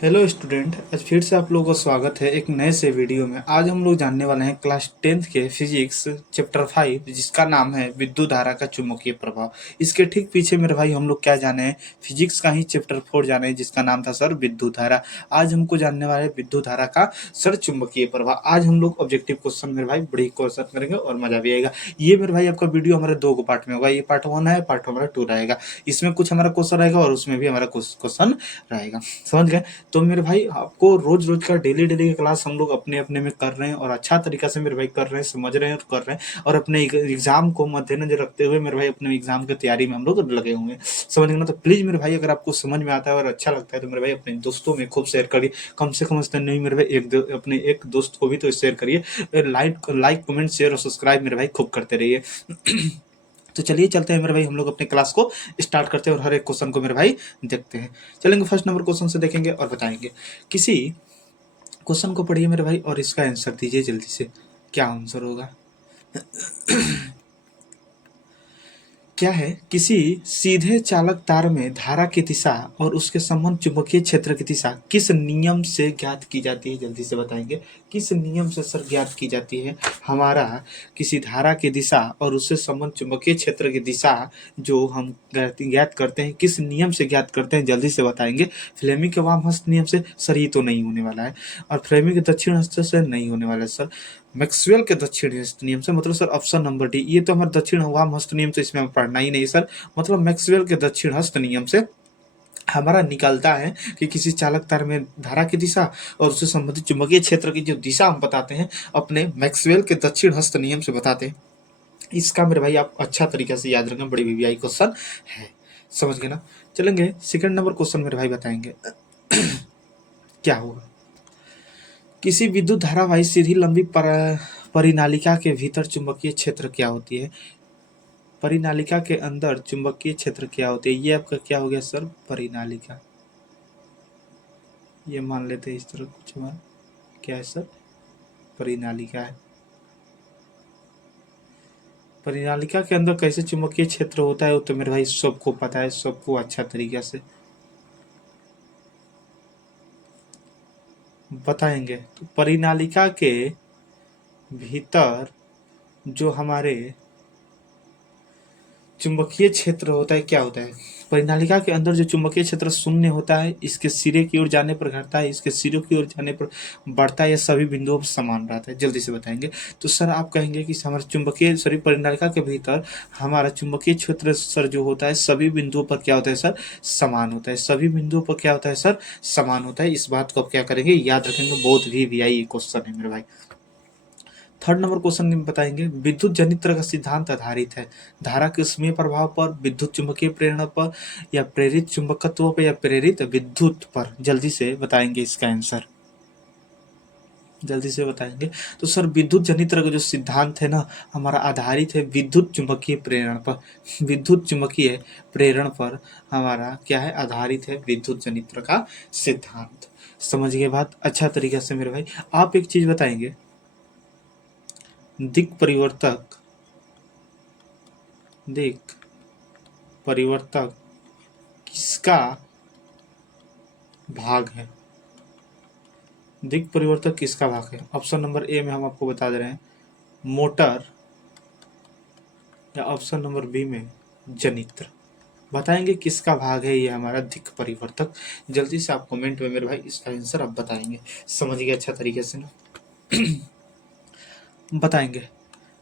Hello student, आज फिर से आप लोगों का स्वागत है एक नए से वीडियो में। आज हम लोग जानने वाले हैं क्लास 10th के फिजिक्स चैप्टर 5, जिसका नाम है विद्युत धारा का चुंबकीय प्रभाव। इसके ठीक पीछे मेरे भाई हम लोग क्या जाने हैं, फिजिक्स का ही चैप्टर 4 जाने हैं, जिसका नाम था सर विद्युत धारा। आज हमको जानने वाले हैं विद्युत धारा का सर चुंबकीय प्रभाव। आज हम लोग ऑब्जेक्टिव क्वेश्चन मेरे भाई बड़ी क्वेश्चन करेंगे और मजा भी आएगा। ये मेरे भाई आपका वीडियो हमारे दो पार्ट में होगा, ये पार्ट 1 है, पार्ट हमारा 2 रहेगा। इसमें कुछ हमारा क्वेश्चन रहेगा और उसमें भी हमारा क्वेश्चन रहेगा। समझ गए? तो मेरे भाई आपको रोज रोज का डेली डेली की क्लास हम लोग अपने अपने में कर रहे हैं और अच्छा तरीका से मेरे भाई कर रहे हैं, समझ रहे हैं और कर रहे हैं, और अपने एग्जाम को मद्देनजर रखते हुए मेरे भाई अपने एग्जाम की तैयारी में हम लोग लगे हुए हैं। समझ गए ना? तो प्लीज मेरे भाई अगर आपको समझ में आता है और अच्छा लगता है तो मेरे भाई अपने दोस्तों में खूब शेयर करिए। कम से कम इतना नहीं मेरे भाई अपने एक दोस्त को भी तो शेयर करिए। लाइक कमेंट शेयर और सब्सक्राइब मेरे भाई खूब करते रहिए। तो चलिए चलते हैं मेरे भाई, हम लोग अपने क्लास को स्टार्ट करते हैं और हर एक क्वेश्चन को मेरे भाई देखते हैं। चलेंगे फर्स्ट नंबर क्वेश्चन से देखेंगे और बताएंगे। किसी क्वेश्चन को पढ़िए मेरे भाई और इसका आंसर दीजिए जल्दी से, क्या आंसर होगा। क्या है, किसी सीधे चालक तार में धारा की दिशा और उसके संबंध चुंबकीय क्षेत्र की दिशा किस नियम से ज्ञात की जाती है, जल्दी से बताएंगे। किस नियम से सर ज्ञात की जाती है हमारा किसी धारा की दिशा और उससे संबंध चुंबकीय क्षेत्र की दिशा जो हम ज्ञात करते हैं, किस नियम से ज्ञात करते हैं, जल्दी से बताएंगे। फ्लेमिंग के वाम हस्त नियम से सर ये तो नहीं होने वाला है, और फ्लेमिंग के दक्षिण हस्त से नहीं होने वाला है सर। मैक्सवेल के दक्षिण हस्त नियम से, मतलब सर ऑप्शन नंबर डी, ये तो हमारे दक्षिण वाम हस्त नियम से इसमें हमें पढ़ना ही नहीं सर। मतलब मैक्सवेल के दक्षिण हस्त नियम से हमारा निकलता है कि किसी चालक तार में धारा की दिशा और उससे संबंधित चुंबकीय क्षेत्र की जो दिशा हम बताते हैं अपने मैक्सवेल के दक्षिण हस्त नियम से बताते हैं। इसका मेरे भाई आप अच्छा तरीके से याद रखें, बड़ी वीवीआई क्वेश्चन है। समझ गए ना? चलेंगे सेकंड नंबर क्वेश्चन मेरे भाई बताएंगे। क्या होगा, किसी विद्युत धारावाही सीधी लंबी परिनालिका के भीतर चुंबकीय क्षेत्र क्या होती है। परिनालिका के अंदर चुंबकीय क्षेत्र क्या होती है, ये आपका क्या हो गया सर, परिनालिका। ये मान लेते हैं इस तरह कुछ हमारा क्या है सर, परिनालिका है। परिनालिका के अंदर कैसे चुंबकीय क्षेत्र होता है वो तो मेरे भाई सबको पता है, सबको अच्छा तरीके से बताएंगे। तो परिनालिका के भीतर जो हमारे चुंबकीय क्षेत्र होता है क्या होता है, परिनालिका के अंदर जो चुंबकीय क्षेत्र शून्य होता है, इसके सिरे की ओर जाने पर घटता है, इसके सिरों की ओर जाने पर बढ़ता है, या सभी बिंदुओं पर समान रहता है, जल्दी से बताएंगे। तो सर आप कहेंगे कि हमारे चुंबकीय सॉरी परिनालिका के भीतर हमारा चुंबकीय क्षेत्र सर जो होता है सभी बिंदुओं पर क्या होता है सर, समान होता है। सभी बिंदुओं पर क्या होता है सर, समान होता है। इस बात को आप क्या करेंगे, याद रखेंगे। बहुत भी आई क्वेश्चन है मेरे भाई। थर्ड नंबर क्वेश्चन बताएंगे, विद्युत जनित्र का सिद्धांत आधारित है धारा के उसमें प्रभाव पर, विद्युत चुंबकीय प्रेरणा पर, या प्रेरित चुंबकत्व पर, या प्रेरित विद्युत पर, जल्दी से बताएंगे इसका आंसर, जल्दी से बताएंगे। तो सर विद्युत जनित्र का जो सिद्धांत है ना हमारा आधारित है विद्युत चुंबकीय प्रेरण पर। विद्युत चुंबकीय प्रेरण पर हमारा क्या है, आधारित है विद्युत जनित्र का सिद्धांत। समझ गए बात अच्छा तरीके से मेरे भाई। आप एक चीज बताएंगे, दिक परिवर्तक, दिक परिवर्तक किसका भाग है। दिक परिवर्तक किसका भाग है, ऑप्शन नंबर ए में हम आपको बता दे रहे हैं मोटर, या ऑप्शन नंबर बी में जनित्र। बताएंगे किसका भाग है ये हमारा दिक परिवर्तक। जल्दी से आप कमेंट में मेरे भाई इसका आंसर आप बताएंगे। समझ गए अच्छा तरीके से ना? बताएंगे।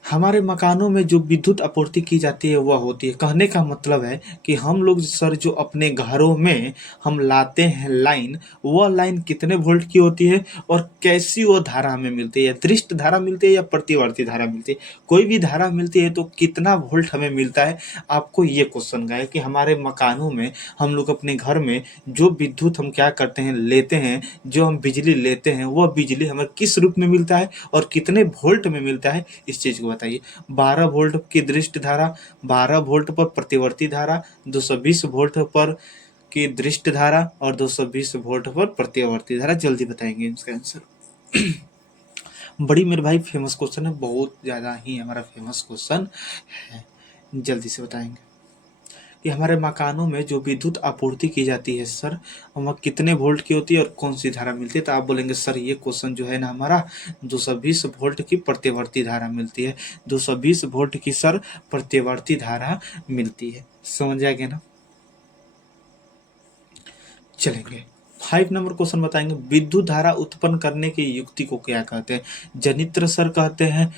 हमारे मकानों में जो विद्युत आपूर्ति की जाती है वह होती है, कहने का मतलब है कि हम लोग सर जो अपने घरों में हम लाते हैं लाइन, वह लाइन कितने वोल्ट की होती है और कैसी वो धारा हमें मिलती है, या दृष्ट धारा मिलती है या प्रतिवर्ती धारा मिलती है। कोई भी धारा मिलती है तो कितना वोल्ट हमें मिलता है, आपको ये क्वेश्चन का है कि हमारे मकानों में हम लोग अपने घर में जो विद्युत हम क्या करते हैं लेते हैं, जो हम बिजली लेते हैं वह बिजली हमें किस रूप में मिलता है और कितने वोल्ट में मिलता है, इस चीज को बताइए। 12 वोल्ट की दृष्ट धारा, 12 वोल्ट पर प्रतिवर्ती धारा, 220 वोल्ट पर की दृष्ट धारा और 220 वोल्ट पर प्रतिवर्ती धारा, जल्दी बताएंगे इसका आंसर। बड़ी मेरे भाई फेमस क्वेश्चन है, बहुत ज्यादा ही हमारा फेमस क्वेश्चन है, जल्दी से बताएंगे कि हमारे मकानों में जो विद्युत आपूर्ति की जाती है सर, वह कितने वोल्ट की होती है और कौन सी धारा मिलती है? तो आप बोलेंगे सर ये क्वेश्चन जो है ना हमारा 220 वोल्ट की प्रतिवर्ती धारा मिलती है। 220 वोल्ट की सर प्रतिवर्ती धारा मिलती है। समझ आ गया ना? चलेंगे 5 नंबर क्वेश्चन बताएंगे, विद्युत धारा उत्पन्न करने की युक्ति को क्या कहते हैं? जनित्र सर कहते हैं,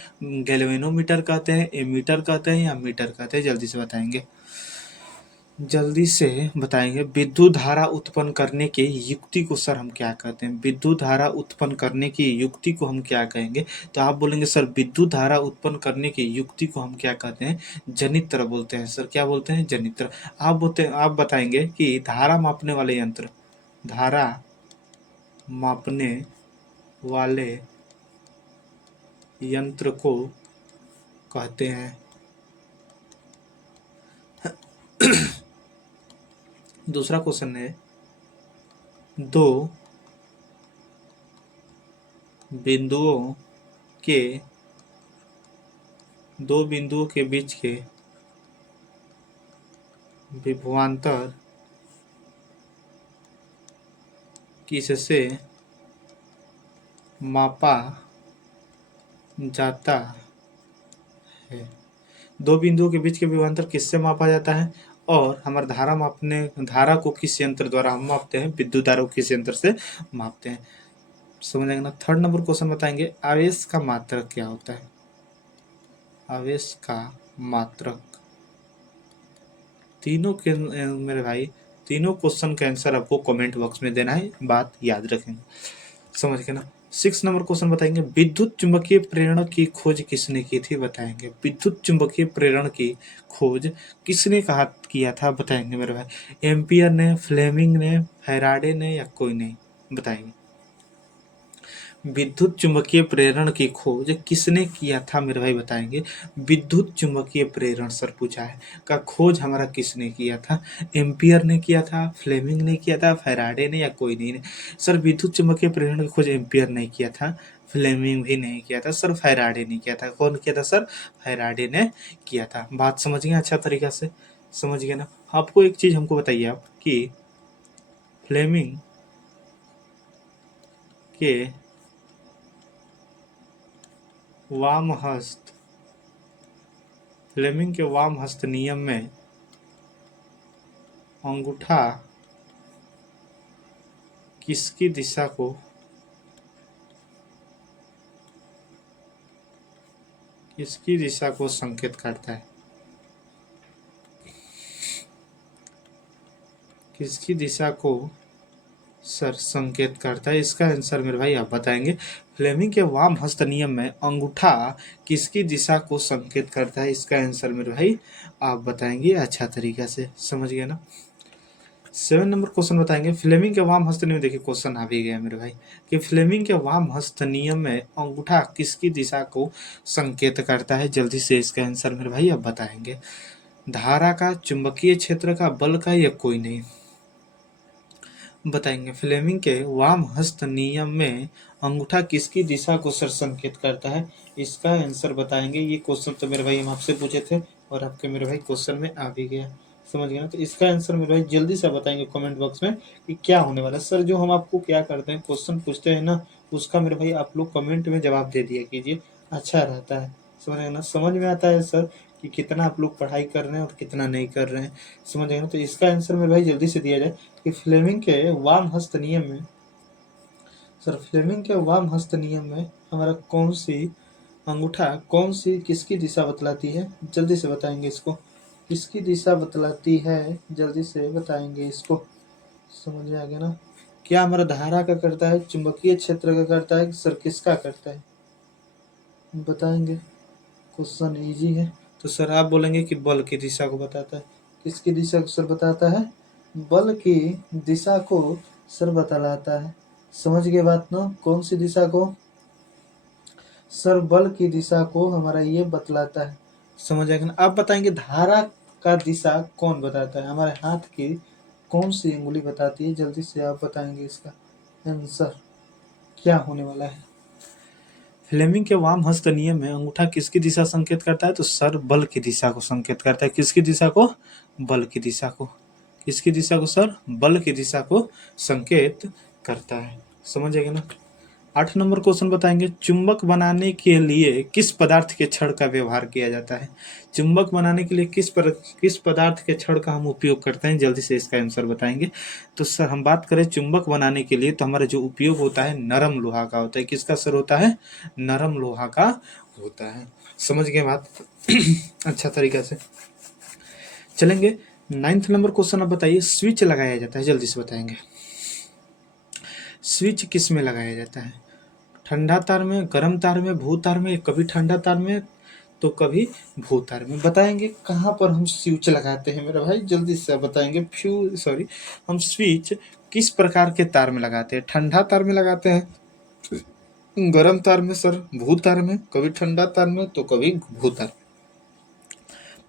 गैल्वेनोमीटर कहते हैं, एमीटर कहते हैं या मीटर कहते हैं? जल्दी से बताएंगे, जल्दी से बताएंगे। विद्युत धारा उत्पन्न करने की युक्ति को सर हम क्या कहते हैं? विद्युत धारा उत्पन्न करने की युक्ति को हम क्या कहेंगे? तो आप बोलेंगे सर विद्युत धारा उत्पन्न करने की युक्ति को हम क्या कहते हैं? जनित्र बोलते हैं सर। क्या बोलते हैं? जनित्र। आप बताएंगे कि धारा मापने वाले यंत्र, धारा मापने वाले यंत्र को कहते हैं। दूसरा क्वेश्चन है, दो बिंदुओं के बीच के विभवांतर किससे मापा जाता है? दो बिंदुओं के बीच के विभवांतर किससे मापा जाता है? और हमारे धारा को किस यंत्र द्वारा हम मापते हैं? विद्युत धारा को किस यंत्र से मापते हैं? समझेंगे ना? 3rd नंबर क्वेश्चन बताएंगे, आवेश का मात्रक क्या होता है? आवेश का मात्रक। तीनों के मेरे भाई तीनों क्वेश्चन का आंसर आपको कमेंट बॉक्स में देना है, बात याद रखेंगे। समझ गए ना? 6 नंबर क्वेश्चन बताएंगे, विद्युत चुंबकीय प्रेरण की खोज किसने की थी? बताएंगे, विद्युत चुंबकीय प्रेरण की खोज किसने किया था? बताएंगे मेरे भाई, एम्पियर ने, फ्लेमिंग ने, फैराडे ने या कोई नहीं? बताएंगे, विद्युत चुंबकीय प्रेरण की खोज किसने किया था मेरे भाई? बताएंगे, विद्युत चुंबकीय प्रेरण सर पूछा है का खोज हमारा किसने किया था? एम्पियर ने किया था, फ्लेमिंग ने किया था, फैराडे ने या कोई नहीं? सर विद्युत चुंबकीय प्रेरण की खोज एम्पियर ने किया था, फ्लेमिंग भी नहीं किया था सर, फैराडे ने किया था। कौन किया था सर? फैराडे ने किया था। बात समझ गए अच्छा तरीका से? समझ गए ना? आपको एक चीज हमको बताइए आप कि फ्लेमिंग के वाम हस्त नियम में अंगूठा किसकी दिशा को संकेत करता है? किसकी दिशा को सर संकेत करता है? इसका आंसर मेरे भाई आप बताएंगे। फ्लेमिंग के वाम हस्त नियम में अंगूठा किसकी दिशा को संकेत करता है? इसका आंसर मेरे भाई आप बताएंगे अच्छा तरीका से। समझ गए ना? 7 नंबर क्वेश्चन बताएंगे, फ्लेमिंग के वाम हस्त नियम। देखिए क्वेश्चन आ भी गया मेरे भाई कि फ्लेमिंग के वाम हस्त नियम में अंगूठा किसकी दिशा को संकेत करता है? जल्दी से इसका आंसर मेरे भाई आप बताएंगे। धारा का, चुंबकीय क्षेत्र का, बल का या कोई नहीं? बताएंगे, फ्लेमिंग के वाम हस्त नियम में अंगूठा किसकी दिशा को सर संकेत करता है? इसका आंसर बताएंगे। ये क्वेश्चन तो मेरे भाई हम आपसे पूछे थे और आपके मेरे भाई क्वेश्चन में आ भी गया। समझ गए ना? तो इसका आंसर मेरे भाई जल्दी से बताएंगे कमेंट बॉक्स में कि क्या होने वाला है। सर जो हम आपको क्या करते हैं, क्वेश्चन पूछते हैं ना, उसका मेरे भाई आप लोग कमेंट में जवाब दे दिया कीजिए, अच्छा रहता है। समझ गए ना? समझ में आता है सर कि कितना आप लोग पढ़ाई कर रहे हैं और कितना नहीं कर रहे हैं। समझ गए ना? तो इसका आंसर मेरे भाई जल्दी से दिया जाए कि फ्लेमिंग के वाम हस्त नियम में, सर फ्लेमिंग के वाम हस्त नियम में हमारा कौन सी अंगूठा किसकी दिशा बतलाती है? जल्दी से बताएंगे इसको, किसकी दिशा बतलाती है? जल्दी से बताएंगे इसको। समझ में आ गया ना? क्या हमारा धारा का करता है, चुंबकीय क्षेत्र का करता है, सर किसका करता है? बताएंगे, क्वेश्चन इजी है। तो सर आप बोलेंगे कि बल की दिशा को बताता है। किसकी दिशा को सर बताता है? बल की दिशा को सर बतलाता है। समझ गए बात ना? कौन सी दिशा को? सर बल की दिशा को हमारा ये बतलाता है। समझ आएगा ना? आप बताएंगे धारा का दिशा कौन बताता है? हमारे हाथ की कौन सी उंगली बताती है? जल्दी से आप बताएंगे इसका आंसर क्या होने वाला है। फ्लेमिंग के वाम हस्त नियम में अंगूठा किसकी दिशा संकेत करता है? तो सर बल की दिशा को संकेत करता है। किसकी दिशा को? बल की दिशा को। किसकी दिशा को सर? बल की दिशा को संकेत करता है। समझेगा ना? 8 नंबर क्वेश्चन बताएंगे, चुंबक बनाने के लिए किस पदार्थ के छड़ का व्यवहार किया जाता है? चुंबक बनाने के लिए किस पदार्थ के छड़ का हम उपयोग करते हैं? जल्दी से इसका आंसर बताएंगे। तो सर हम बात करें चुंबक बनाने के लिए, तो हमारा जो उपयोग होता है नरम लोहा का होता है। किसका सर होता है? नरम लोहा का होता है। समझ गए बात? अच्छा तरीका से चलेंगे। 9th नंबर क्वेश्चन आप बताइए, स्विच लगाया जाता है, जल्दी से बताएंगे। स्विच किस में लगाया जाता है? ठंडा तार में, गर्म तार में, भू तार में, कभी ठंडा तार में तो कभी भू तार में। बताएंगे कहाँ पर हम स्विच लगाते हैं मेरा भाई? जल्दी से बताएंगे। हम स्विच किस प्रकार के तार में लगाते हैं? ठंडा तार में लगाते हैं, गर्म तार में सर, भू तार में, कभी ठंडा तार में तो कभी भू तार।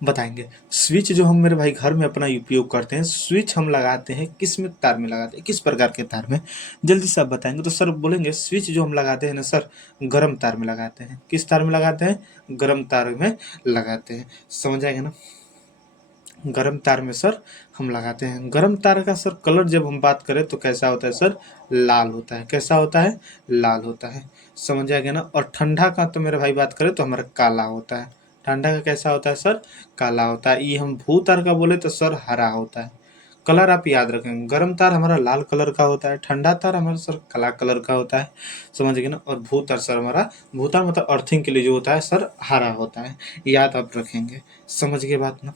बताएंगे स्विच जो हम मेरे भाई घर में अपना उपयोग करते हैं, स्विच हम लगाते हैं किस में? तार में लगाते हैं। किस प्रकार के तार में? जल्दी से आप बताएंगे। तो सर बोलेंगे स्विच जो हम लगाते हैं ना सर, गर्म तार में लगाते हैं। किस तार में लगाते हैं? गर्म तार में लगाते हैं। समझ आएगा ना? गर्म तार में सर हम लगाते हैं। गर्म तार का सर कलर जब हम बात करें तो कैसा होता है सर? लाल होता है। कैसा होता है? लाल होता है। समझ आएगा ना? और ठंडा का तो मेरे भाई बात करें तो हमारा काला होता है। ठंडा का कैसा होता है सर? काला होता है। ये हम भू तार का बोले तो सर हरा होता है। कलर आप याद रखेंगे, गर्म तार हमारा लाल कलर का होता है, ठंडा तार हमारा सर काला कलर का होता है। समझ गए ना? और भू तार सर हमारा, भू तार मतलब अर्थिंग के लिए जो होता है सर हरा होता है। याद आप रखेंगे। समझ गए बात ना?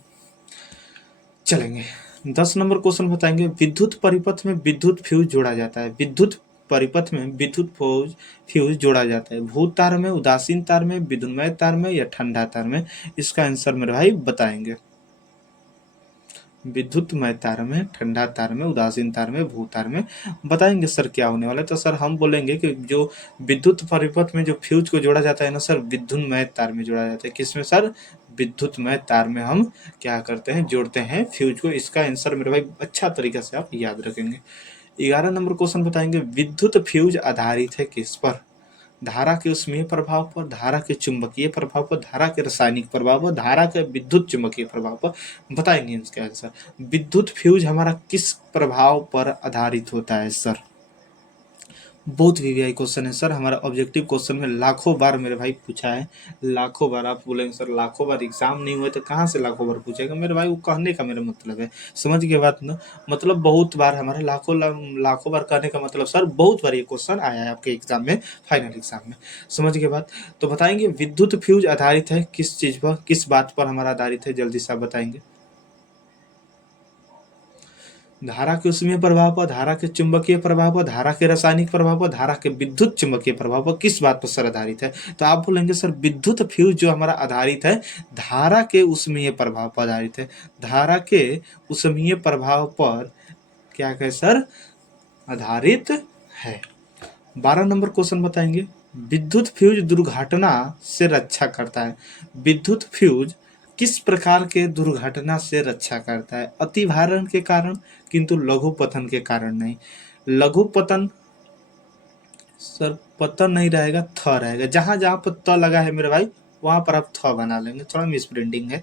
चलेंगे 10 नंबर क्वेश्चन बताएंगे, विद्युत परिपथ में विद्युत फ्यूज जोड़ा जाता है। विद्युत परिपथ में विद्युत फ्यूज जोड़ा जाता है भू तार में, उदासीन तार में, विद्युन्मय तार में या ठंडा तार में? इसका आंसर मेरे भाई बताएंगे। विद्युतमय तार में, ठंडा तार में, उदासीन तार में, भू तार में। बताएंगे सर क्या होने वाला है? तो सर हम बोलेंगे कि जो विद्युत परिपथ में जो फ्यूज को जोड़ा जाता है ना सर, विद्युन्मय तार में जोड़ा जाता है। किसमें सर? विद्युतमय तार में हम क्या करते हैं? जोड़ते हैं फ्यूज को। इसका आंसर मेरे भाई अच्छा तरीका से आप याद रखेंगे। 11 नंबर क्वेश्चन बताएंगे, विद्युत फ्यूज आधारित है किस पर? धारा के ऊष्मीय प्रभाव पर, धारा के चुंबकीय प्रभाव पर, धारा के रासायनिक प्रभाव पर, धारा के विद्युत चुंबकीय प्रभाव पर। बताएंगे इसका आंसर। विद्युत फ्यूज हमारा किस प्रभाव पर आधारित होता है सर? बहुत वीवीआई क्वेश्चन है सर, हमारा ऑब्जेक्टिव क्वेश्चन में लाखों बार मेरे भाई पूछा है। लाखों बार। आप बोलेंगे सर लाखों बार एग्जाम नहीं हुए तो कहाँ से लाखों बार पूछेगा? मेरे भाई वो कहने का मेरा मतलब है, समझ के बात ना? मतलब बहुत बार हमारा लाखों बार कहने का मतलब सर बहुत बार ये क्वेश्चन आया है आपके एग्जाम में, फाइनल एग्जाम में। समझ के बात? तो बताएंगे विद्युत फ्यूज आधारित है किस चीज पर, किस बात पर हमारा आधारित है? जल्दी से आप बताएंगे। धारा के ऊष्मीय प्रभाव पर, धारा के चुंबकीय प्रभाव पर, धारा के रासायनिक प्रभाव पर, धारा के विद्युत चुंबकीय प्रभाव पर, किस बात पर सर आधारित है? तो आप बोलेंगे सर विद्युत फ्यूज जो हमारा आधारित है धारा के ऊष्मीय प्रभाव पर आधारित है। धारा के ऊष्मीय प्रभाव पर क्या है सर? आधारित है। 12 नंबर क्वेश्चन बताएंगे, विद्युत फ्यूज दुर्घटना से रक्षा करता है। विद्युत फ्यूज किस प्रकार के दुर्घटना से रक्षा करता है? अति भारण के कारण, किंतु लघु पतन के कारण नहीं। लघु पतन सर पतन नहीं रहेगा, थ रहेगा। जहां जहां पर त लगा है मेरे भाई वहां पर आप थ बना लेंगे, थोड़ा मिस प्रिंटिंग है।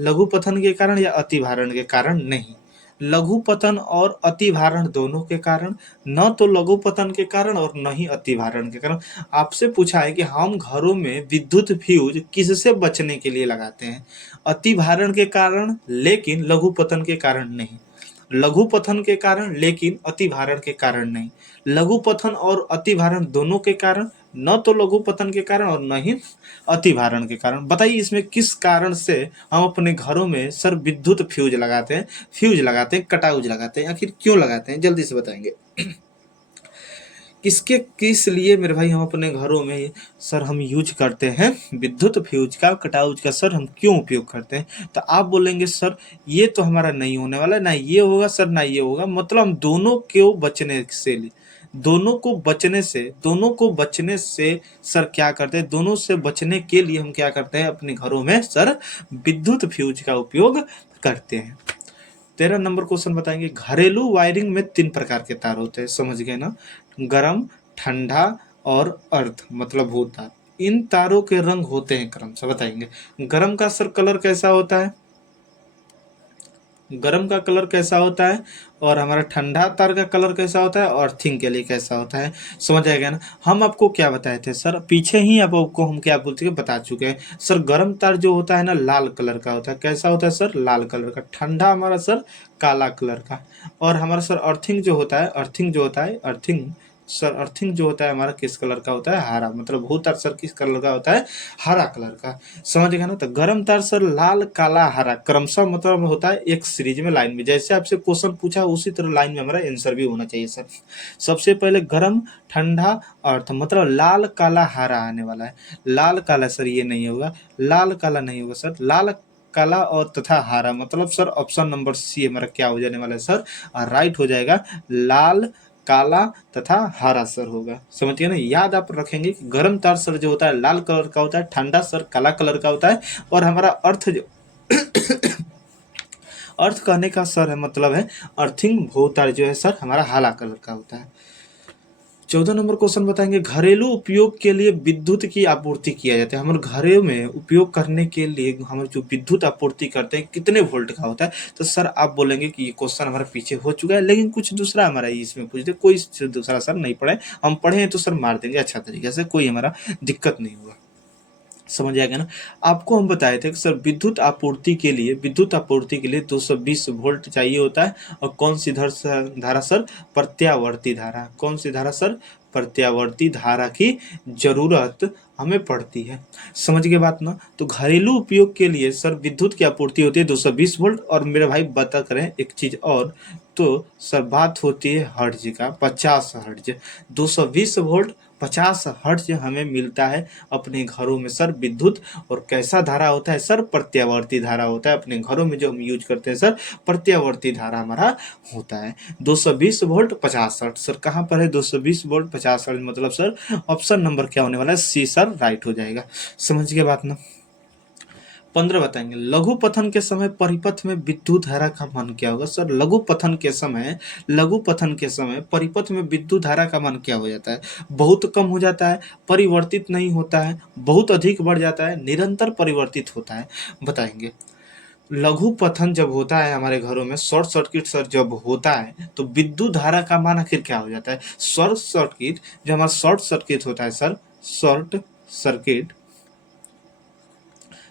लघु पतन के कारण या अति भारण के कारण नहीं। लघु पतन और अति भारण दोनों के कारण, न तो लघु पतन के कारण और न ही अति भारण के कारण। आपसे पूछा है कि हम घरों में विद्युत फ्यूज किससे बचने के लिए लगाते हैं? अति भारण के कारण लेकिन लघु पतन के कारण नहीं, लघु पतन के कारण लेकिन अति भारण के कारण नहीं। लघु पतन और अति भारण दोनों के कारण, न तो लघु पतन के कारण और न ही अति भारण के कारण। बताइए इसमें किस कारण से हम अपने घरों में सर विद्युत फ्यूज लगाते हैं, कटाउज लगाते हैं? आखिर क्यों लगाते हैं? जल्दी से बताएंगे। किसके किस लिए मेरे भाई हम अपने घरों में सर हम यूज करते हैं विद्युत फ्यूज का, कटाउज का सर हम क्यों उपयोग करते हैं? तो आप बोलेंगे सर ये तो हमारा नहीं होने वाला, ना ये होगा सर ना ये होगा। मतलब हम दोनों को बचने से, दोनों को बचने से सर क्या करते हैं? दोनों से बचने के लिए हम क्या करते हैं? अपने घरों में सर विद्युत फ्यूज का उपयोग करते हैं। 13 नंबर क्वेश्चन बताएंगे, घरेलू वायरिंग में 3 प्रकार के तार होते हैं। समझ गए ना? गरम, ठंडा और अर्ध मतलब भू तार। इन तारों के रंग होते हैं क्रमशः बताएंगे। गर्म का सर कलर कैसा होता है, गर्म का कलर कैसा होता है, और हमारा ठंडा तार का कलर कैसा होता है, और अर्थिंग के लिए कैसा होता है। समझ आएगा ना। हम आपको क्या बताए थे सर, पीछे ही आपको हम क्या बोलते हैं बता चुके हैं सर। गर्म तार जो होता है ना लाल कलर का होता है, कैसा होता है सर, लाल कलर का। ठंडा हमारा सर काला कलर का। और हमारा सर अर्थिंग जो होता है, अर्थिंग जो होता है, अर्थिंग सर, अर्थिंग जो होता है हमारा किस कलर का होता है, हरा। मतलब भूतार सर किस कलर का होता है, हरा कलर का। समझ गए ना। तो गर्म तार सर लाल काला हरा क्रमशः मतलब होता है एक सीरीज में, लाइन में। जैसे आपसे क्वेश्चन पूछा उसी तरह लाइन में हमारा आंसर भी होना चाहिए सर। सबसे पहले गर्म, ठंडा, अर्थ मतलब लाल काला हरा आने वाला है। लाल काला सर ये नहीं होगा, लाल काला नहीं होगा सर, लाल काला और तथा हरा मतलब सर ऑप्शन नंबर सी हमारा क्या हो जाने वाला है सर, राइट हो जाएगा। लाल काला तथा हरा सर होगा। समझिए ना। याद आप रखेंगे कि गर्म तार सर जो होता है लाल कलर का होता है, ठंडा सर काला कलर का होता है, और हमारा अर्थ जो अर्थ कहने का सर है मतलब है अर्थिंग भूतार जो है सर हमारा हरा कलर का होता है। 14 नंबर क्वेश्चन बताएंगे, घरेलू उपयोग के लिए विद्युत की आपूर्ति किया जाता है। हम घरों में उपयोग करने के लिए हम जो विद्युत आपूर्ति करते हैं कितने वोल्ट का होता है। तो सर आप बोलेंगे कि ये क्वेश्चन हमारा पीछे हो चुका है, लेकिन कुछ दूसरा हमारा इसमें पूछते, कोई दूसरा सर नहीं पढ़े, हम पढ़े हैं तो सर मार देंगे अच्छा तरीके से, कोई हमारा दिक्कत नहीं होगा। समझ आएगा ना। आपको हम बताए थे कि सर विद्युत आपूर्ति के लिए, विद्युत आपूर्ति के लिए 220 वोल्ट चाहिए होता है। और कौन सी धारा सर, प्रत्यावर्ती धारा। कौन सी धारा सर, प्रत्यावर्ती धारा की जरूरत हमें पड़ती है। समझ गए बात ना। तो घरेलू उपयोग के लिए सर विद्युत की आपूर्ति होती है 220 वोल्ट। और मेरे भाई बता करें एक चीज और, तो सर बात होती है हर्ट्ज का, 50 हर्ट्ज। 220 वोल्ट 50 हर्ट्ज हमें मिलता है अपने घरों में सर विद्युत। और कैसा धारा होता है सर, प्रत्यावर्ती धारा होता है। अपने घरों में जो हम यूज करते हैं सर प्रत्यावर्ती धारा हमारा होता है। 220 वोल्ट 50 हर्ट्ज सर कहाँ पर है, 220 वोल्ट 50 हर्ट्ज मतलब सर ऑप्शन नंबर क्या होने वाला है, सी सर राइट हो जाएगा। समझ गए बात ना। 15 बताएंगे, लघु पथन के समय परिपथ में विद्युत धारा का मान क्या होगा। सर लघु पथन के समय, लघु पथन के समय परिपथ में विद्युत धारा का मान क्या हो जाता है, बहुत कम हो जाता है, परिवर्तित नहीं होता है, बहुत अधिक बढ़ जाता है, निरंतर परिवर्तित होता है। बताएंगे। लघु पथन जब होता है हमारे घरों में, शॉर्ट सर्किट सर जब होता है तो विद्युत धारा का मान आखिर क्या हो जाता है। शॉर्ट सर्किट, जो हमारा शॉर्ट सर्किट होता है sir, short circuit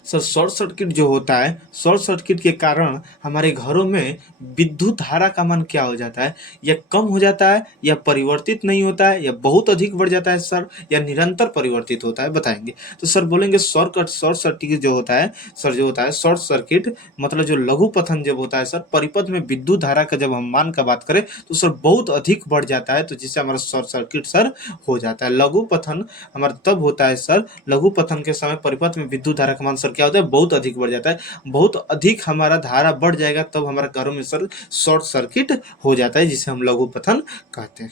sir, short circuit जो होता है, शॉर्ट सर्किट के कारण हमारे घरों में विद्युत धारा का मान क्या हो जाता है, या कम हो जाता है, या परिवर्तित नहीं होता है, या बहुत अधिक बढ़ जाता है सर, या निरंतर परिवर्तित होता है। बताएंगे। तो सर बोलेंगे शॉर्ट सर्किट जो होता है सर, जो होता है शॉर्ट सर्किट मतलब जो लघु पथन जब होता है सर, परिपथ में विद्युत धारा का जब हम मान का बात करें तो सर बहुत अधिक बढ़ जाता है, तो जिससे हमारा शॉर्ट सर्किट सर हो जाता है। लघु पथन हमारा तब होता है सर, लघु पथन के समय परिपथ में विद्युत धारा का मान सर क्या होता है, बहुत अधिक बढ़ जाता है। बहुत अधिक हमारा धारा बढ़ जाएगा तब हमारे घरों में सर शॉर्ट सर्किट हो जाता है, जिसे हम लघु पथन कहते हैं।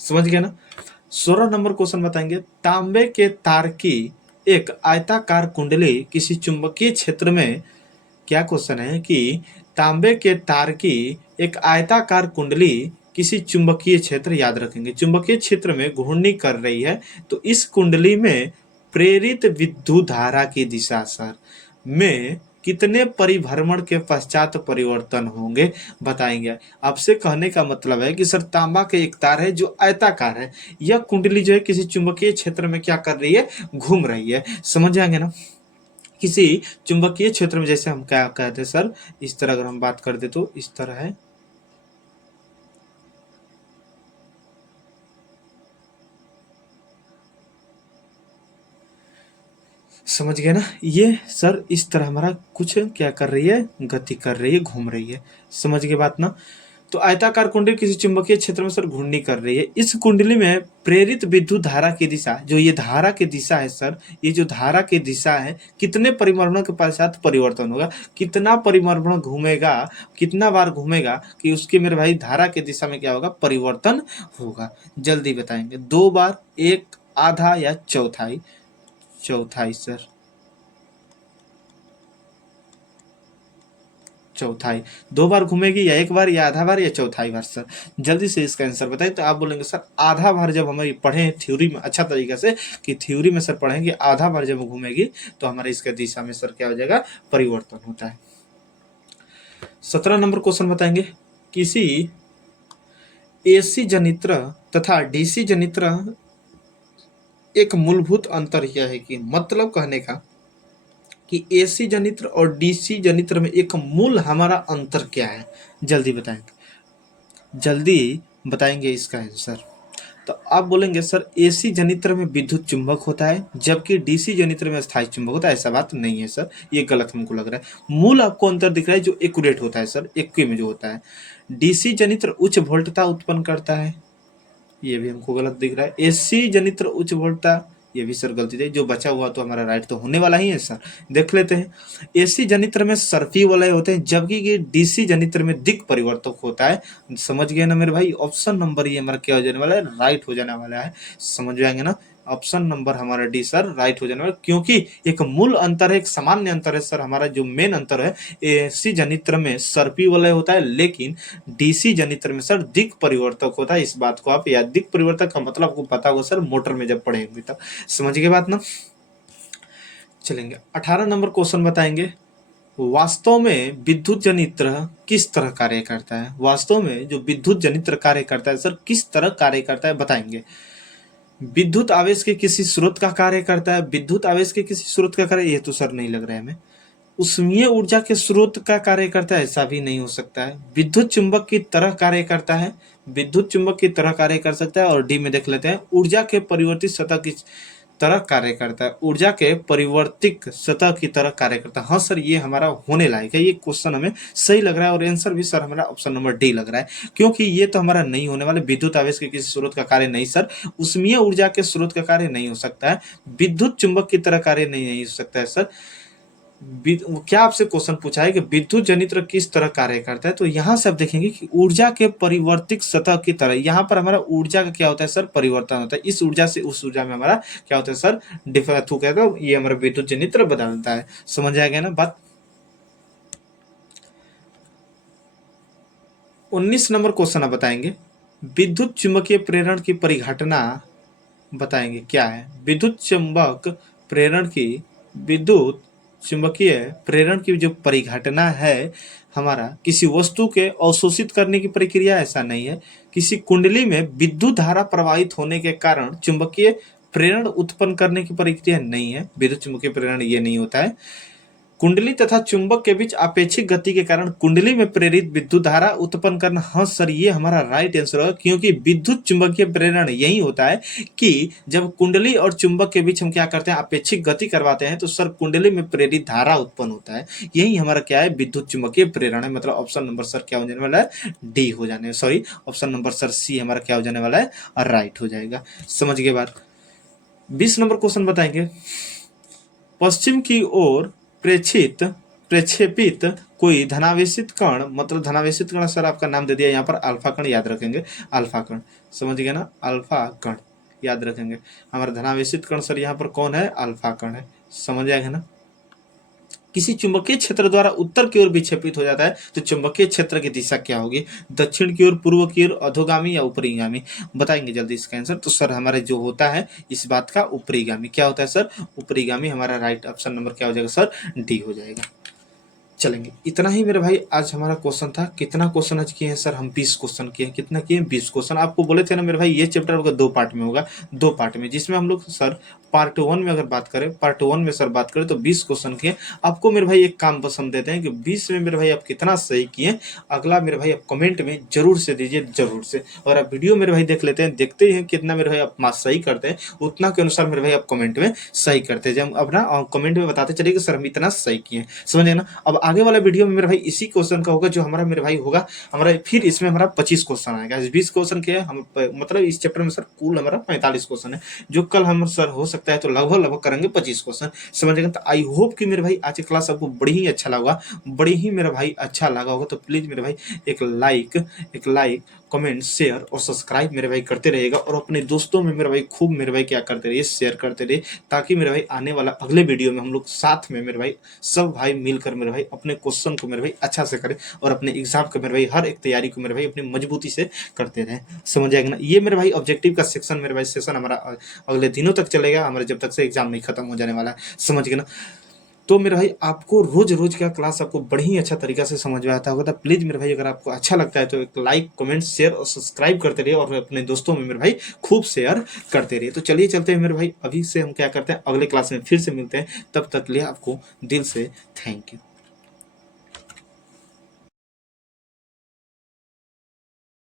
समझ गए ना। 16 नंबर क्वेश्चन बताएंगे, तांबे के तार की एक आयताकार कुंडली किसी चुंबकीय क्षेत्र में, क्या क्वेश्चन है कि तांबे के तार की एक आयताकार कुंडली किसी चुंबकीय क्षेत्र, याद रखेंगे चुंबकीय क्षेत्र में घूर्णी कर रही है, तो इस कुंडली में प्रेरित विद्युत धारा की दिशा सर में कितने परिभ्रमण के पश्चात परिवर्तन होंगे। बताएंगे। आपसे कहने का मतलब है कि सर तांबा के एक तार है जो आयताकार है, यह कुंडली जो है किसी चुंबकीय क्षेत्र में क्या कर रही है, घूम रही है। समझ जाएंगे ना। किसी चुंबकीय क्षेत्र में, जैसे हम क्या कहते हैं सर, इस तरह अगर हम बात कर दे तो इस तरह है, समझ गए ना। ये सर इस तरह हमारा कुछ क्या कर रही है, गति कर रही है, घूम रही है। समझ गए बात ना। तो आयताकार कुंडली किसी चुंबकीय क्षेत्र में सर घूर्णी कर रही है। इस कुंडली में प्रेरित विद्युत धारा की दिशा, जो ये धारा की दिशा है सर, ये जो धारा की दिशा है कितने परिभ्रमण के पश्चात परिवर्तन होगा, कितना परिभ्रमण घूमेगा, कितना बार घूमेगा कि उसके मेरे भाई धारा की दिशा में क्या होगा, परिवर्तन होगा। जल्दी बताएंगे। 2 बार, 1, आधा या चौथाई। चौथाई सर, चौथाई। 2 बार घूमेगी या 1 बार या आधा बार या चौथाई बार सर? जल्दी से इसका आंसर बताइए। तो आप बोलेंगे सर आधा बार जब हमारी पढ़े थ्योरी में अच्छा तरीके से कि थ्योरी में सर पढ़ेंगे आधा बार जब घूमेगी तो हमारे इसका दिशा में सर क्या हो जाएगा, परिवर्तन होता है। 17 नंबर क्वेश्चन बताएंगे, किसी एसी जनित्र तथा डीसी जनित्र एक मूलभूत अंतर यह है कि, मतलब कहने का कि एसी जनित्र और डीसी जनित्र में एक मूल हमारा अंतर क्या है, जल्दी बताएंगे, जल्दी बताएंगे इसका आंसर। तो आप बोलेंगे सर एसी जनित्र में विद्युत चुंबक होता है जबकि डीसी जनित्र में स्थायी चुंबक होता है। ऐसा बात नहीं है सर, ये गलत हमको लग रहा है। मूल आपको अंतर दिख रहा है जो एक्यूरेट होता है सर, एक्वे में जो होता है। डीसी जनित्र उच्च वोल्टता उत्पन्न करता है, ये भी हमको गलत दिख रहा है। एसी जनित्र उच्च वोल्टता, ये भी सर गलती है। जो बचा हुआ तो हमारा राइट तो होने वाला ही है सर, देख लेते हैं। एसी जनित्र में सर्पी वलय होते हैं जबकि ये डीसी जनित्र में दिक् परिवर्तक होता है। समझ गए ना मेरे भाई? ऑप्शन नंबर ये हमारा क्या हो जाने वाला है, राइट हो जाने वाला है। समझ जाएंगे ना, ऑप्शन नंबर हमारा डी सर राइट हो जाने वाला, क्योंकि एक मूल अंतर है, एक सामान्य अंतर है सर। हमारा जो मेन अंतर है, एसी जनित्र में सर्पी वलय होता है लेकिन डीसी जनित्र में सर दिक् परिवर्तक होता है। इस बात को आप याद, दिक् परिवर्तक का मतलब आपको पता होगा सर, मोटर में जब पढ़ेंगे तब। समझ गए बात ना? चलेंगे 18 नंबर क्वेश्चन बताएंगे, वास्तव में विद्युत जनित्र किस तरह कार्य करता है? वास्तव में जो विद्युत जनित्र कार्य करता है सर, किस तरह कार्य करता है बताएंगे। विद्युत आवेश के किसी स्रोत का कार्य करता है, विद्युत आवेश के किसी स्रोत का कार्य, ये तो सर नहीं लग रहा है हमें। उष्मीय ऊर्जा के स्रोत का कार्य करता है, ऐसा भी नहीं हो सकता है। विद्युत चुंबक की तरह कार्य करता है, विद्युत चुंबक की तरह कार्य कर सकता है। और डी में देख लेते हैं, ऊर्जा के परिवर्तित सतह की तरह कार्य करता है, ऊर्जा के परिवर्तित सतह की तरह कार्य करता है। हाँ सर, ये हमारा होने लायक है, ये क्वेश्चन हमें सही लग रहा है और आंसर भी सर हमारा ऑप्शन नंबर डी लग रहा है, क्योंकि ये तो हमारा नहीं होने वाले। विद्युत आवेश के किसी स्रोत का कार्य नहीं सर, उष्मीय ऊर्जा के स्रोत का कार्य नहीं हो सकता है, विद्युत चुंबक की तरह कार्य नहीं हो सकता है सर। क्या आपसे क्वेश्चन पूछा है कि विद्युत जनित्र किस तरह कार्य करता है, तो यहां से आप देखेंगे कि ऊर्जा के परिवर्तित सतह की तरह, यहां पर हमारा ऊर्जा का क्या होता है सर, परिवर्तन होता है। इस ऊर्जा से उस ऊर्जा में हमारा क्या होता है सर, डिफर कहता है, ये हमारा विद्युत जनित्र बदलता है। समझ आएगा ना बात? 19 नंबर क्वेश्चन आप बताएंगे, विद्युत चुंबकीय प्रेरण की परिघटना बताएंगे क्या है। विद्युत चुंबक प्रेरण की, विद्युत चुंबकीय प्रेरण की जो परिघटना है हमारा, किसी वस्तु के अवशोषित करने की प्रक्रिया, ऐसा नहीं है। किसी कुंडली में विद्युत धारा प्रवाहित होने के कारण चुंबकीय प्रेरण उत्पन्न करने की प्रक्रिया नहीं है, विद्युत चुंबकीय प्रेरण ये नहीं होता है। कुंडली तथा चुंबक के बीच आपेक्षिक गति के कारण कुंडली में प्रेरित विद्युत धारा उत्पन्न करना, हाँ सर ये हमारा राइट आंसर है, क्योंकि विद्युत चुंबकीय प्रेरण यही होता है कि जब कुंडली और चुंबक के बीच हम क्या करते हैं, आपेक्षिक गति करवाते हैं, तो सर कुंडली में प्रेरित धारा उत्पन्न होता है। यही हमारा क्या है, विद्युत चुंबकीय प्रेरण है। मतलब ऑप्शन नंबर सर क्या हो जाने वाला है, डी हो जाने, सॉरी ऑप्शन नंबर सर सी हमारा क्या हो जाने वाला है, और राइट हो जाएगा। समझ गए बात? 20 नंबर क्वेश्चन बताएंगे, पश्चिम की ओर प्रक्षेपित कोई धनावेशित कण, मतलब धनावेशित कण सर आपका नाम दे दिया यहाँ पर, अल्फा कण याद रखेंगे, अल्फा कण। समझ गए ना, अल्फा कण याद रखेंगे। हमारा धनावेशित कण सर यहाँ पर कौन है, अल्फा कण है। समझ आएगा ना? किसी चुंबकीय क्षेत्र द्वारा उत्तर की ओर विक्षेपित हो जाता है तो चुंबकीय क्षेत्र की दिशा क्या होगी, दक्षिण की ओर, पूर्व की ओर, अधोगामी या ऊपरीगामी? बताएंगे जल्दी इसका आंसर। तो सर हमारे जो होता है इस बात का ऊपरीगामी, क्या होता है सर, ऊपरीगामी। हमारा राइट ऑप्शन नंबर क्या हो जाएगा सर, डी हो जाएगा। चलेंगे, इतना ही मेरे भाई आज हमारा क्वेश्चन था। कितना क्वेश्चन आज किए हैं सर हम, 20 क्वेश्चन किए हैं। कितना किए, 20 क्वेश्चन। आपको बोले थे ना मेरे भाई ये चैप्टर होगा 2 पार्ट में होगा, 2 पार्ट में, जिसमें हम लोग सर पार्ट 1 में अगर बात करें, पार्ट 1 में सर बात करें तो 20 क्वेश्चन किए। आपको मेरे भाई एक काम पसंद देते हैं कि 20 में मेरे भाई आप कितना सही किए, अगला मेरे भाई आप कमेंट में जरूर से दीजिए, जरूर से। और आप वीडियो मेरे भाई देख लेते हैं, देखते हैं कितना मेरे भाई आप मार्क्स सही करते हैं, उतना के अनुसार मेरे भाई आप कमेंट में सही करते हैं। जब अपना कमेंट में बताते चलिए कि सर हम इतना सही किए, समझे ना। अब आगे वाला वीडियो में मेरे भाई इसी क्वेश्चन का होगा जो हमारा मेरे भाई होगा हमारा, फिर इसमें हमारा 25 क्वेश्चन आएगा। 20 क्वेश्चन के हम मतलब इस चैप्टर में सर कुल हमारा 45 क्वेश्चन है, जो कल हम सर हो सकता है तो लगभग करेंगे 25 क्वेश्चन। समझेगा? तो आई होप कि मेरे भाई आज की क्लास आपको बड़ी ही अच्छा लगा, बड़ी ही मेरा भाई अच्छा लगा होगा। तो प्लीज मेरे भाई एक लाइक कमेंट, शेयर और सब्सक्राइब मेरे भाई करते रहिएगा, और अपने दोस्तों में मेरे भाई खूब मेरे भाई क्या करते रहिए, शेयर करते रहिए, ताकि मेरे भाई आने वाला अगले वीडियो में हम लोग साथ में मेरे भाई सब भाई मिलकर मेरे भाई अपने क्वेश्चन को मेरे भाई अच्छा से करें, और अपने एग्जाम को मेरे भाई हर एक तैयारी को मेरे भाई अपनी मजबूती से करते रहें। समझ आएगा ना? ये मेरे भाई ऑब्जेक्टिव का सेक्शन मेरे भाई सेशन हमारा अगले दिनों तक चलेगा, हमारे जब तक से एग्जाम नहीं खत्म हो जाने वाला है। समझ गए ना? तो मेरे भाई आपको रोज रोज का क्लास आपको बड़ी ही अच्छा तरीका से समझ में आता होगा, तो प्लीज मेरे भाई अगर आपको अच्छा लगता है तो एक लाइक, कमेंट, शेयर और सब्सक्राइब करते रहिए, और अपने दोस्तों में मेरे भाई खूब शेयर करते रहिए। तो चलिए चलते हैं मेरे भाई, अभी से हम क्या करते हैं, अगले क्लास में फिर से मिलते हैं। तब तक लिए आपको दिल से थैंक यू।